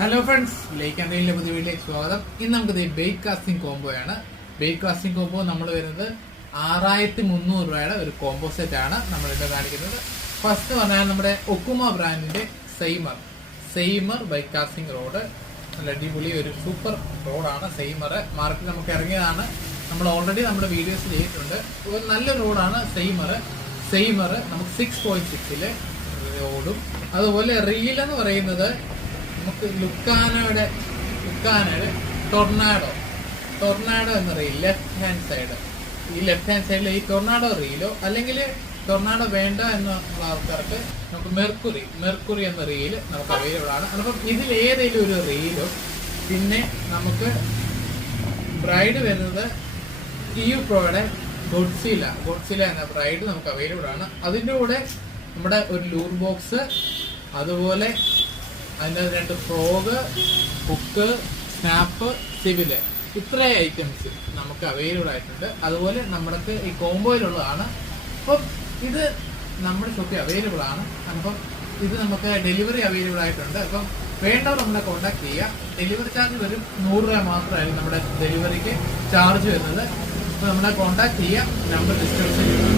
Hello friends, lake and പുതിയ വീട്ടിലേക്ക് സ്വാഗതം. ഇന്ന് നമുക്ക് ബേക്ക് കാസ്റ്റിംഗ് കോംബോയാണ്. ബേക്ക് കാസ്റ്റിംഗ് കോംബോ നമ്മൾ വരുന്നത് 6300 രൂപയുടെ ഒരു കോംബോ സെറ്റ് ആണ് നമ്മൾ ഇവിടെ കാണിക്കുന്നത്. ഫസ്റ്റ് പറഞ്ഞാൽ നമ്മുടെ ഒക്കുമ ബ്രാൻഡിന്റെ സെയ്മർ ബേക്ക് കാസ്റ്റിംഗ് റോഡ്. നല്ല അടിപൊളി ഒരു സൂപ്പർ റോഡാണ് സെയ്മർ. മാർക്കറ്റിൽ നമുക്ക് ഇറങ്ങിയതാണ്. നമ്മൾ ഓൾറെഡി നമ്മുടെ വീഡിയോസ് ചെയ്തിട്ടുണ്ട്. ഒരു നല്ല റോഡാണ് സെയ്മർ. നമുക്ക് 6.6 റോഡും അതുപോലെ റീൽ എന്ന് പറയുന്നത് നമുക്ക് ലുക്കാനയുടെ ടൊർണാഡോ എന്ന റീൽ ലെഫ്റ്റ് ഹാൻഡ് സൈഡിൽ ഈ ടൊർണാഡോ റീലോ അല്ലെങ്കിൽ ടൊർണാഡോ വേണ്ട എന്നുള്ള ആൾക്കാർക്ക് നമുക്ക് മെർക്കുറി എന്ന റീല് നമുക്ക് അവൈലബിൾ ആണ്. അപ്പം ഇതിൽ ഏതെങ്കിലും ഒരു റീലോ, പിന്നെ നമുക്ക് ബ്രൈഡ് വരുന്നത് ടിയു പ്രോയുടെ ഗോഡ്സില എന്ന ബ്രൈഡ് നമുക്ക് അവൈലബിൾ ആണ്. അതിൻ്റെ കൂടെ നമ്മുടെ ഒരു ലൂർ ബോക്സ്, അതുപോലെ അതിൻ്റെ 2 ഫ്രോഗ്, ഹുക്ക്, സ്നാപ്പ്, സിവില്, ഇത്രയും ഐറ്റംസ് നമുക്ക് അവൈലബിൾ ആയിട്ടുണ്ട്. അതുപോലെ നമ്മുടെ ഈ കോംബോയിലുള്ളതാണ്. അപ്പം ഇത് നമ്മുടെ ഷോപ്പിൽ അവൈലബിൾ ആണ്. അപ്പം ഇത് നമുക്ക് ഡെലിവറി അവൈലബിൾ ആയിട്ടുണ്ട്. അപ്പം വേണ്ടവർ നമ്മളെ കോൺടാക്ട് ചെയ്യുക. ഡെലിവറി ചാർജ് വരും 100 രൂപ മാത്രമായിരിക്കും നമ്മുടെ ഡെലിവറിക്ക് ചാർജ് വരുന്നത്. അപ്പോൾ നമ്മളെ കോൺടാക്ട് ചെയ്യുക. നമ്പർ ഡിസ്ക്രിപ്ഷനിൽ